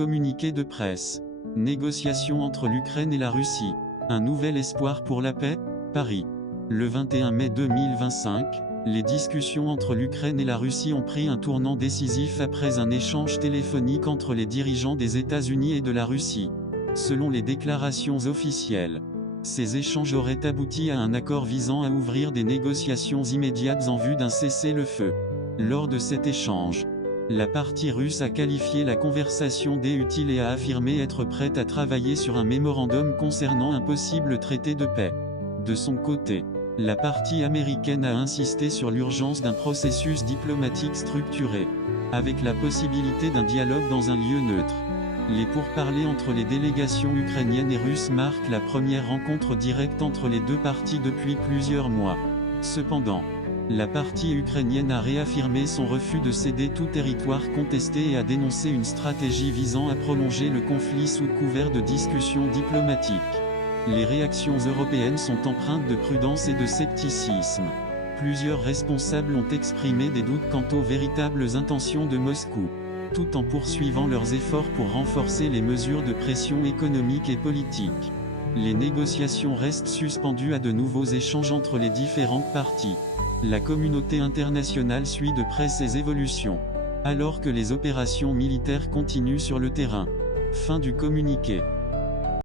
communiqué de presse. Négociations entre l'Ukraine et la Russie. Un nouvel espoir pour la paix? Paris. Le 21 mai 2025, les discussions entre l'Ukraine et la Russie ont pris un tournant décisif après un échange téléphonique entre les dirigeants des États-Unis et de la Russie. Selon les déclarations officielles, ces échanges auraient abouti à un accord visant à ouvrir des négociations immédiates en vue d'un cessez-le-feu. Lors de cet échange, la partie russe a qualifié la conversation d'utile et a affirmé être prête à travailler sur un mémorandum concernant un possible traité de paix. De son côté, la partie américaine a insisté sur l'urgence d'un processus diplomatique structuré, avec la possibilité d'un dialogue dans un lieu neutre. Les pourparlers entre les délégations ukrainiennes et russes marquent la première rencontre directe entre les deux parties depuis plusieurs mois. Cependant, la partie ukrainienne a réaffirmé son refus de céder tout territoire contesté et a dénoncé une stratégie visant à prolonger le conflit sous couvert de discussions diplomatiques. Les réactions européennes sont empreintes de prudence et de scepticisme. Plusieurs responsables ont exprimé des doutes quant aux véritables intentions de Moscou, tout en poursuivant leurs efforts pour renforcer les mesures de pression économique et politique. Les négociations restent suspendues à de nouveaux échanges entre les différentes parties. La communauté internationale suit de près ces évolutions, alors que les opérations militaires continuent sur le terrain. Fin du communiqué.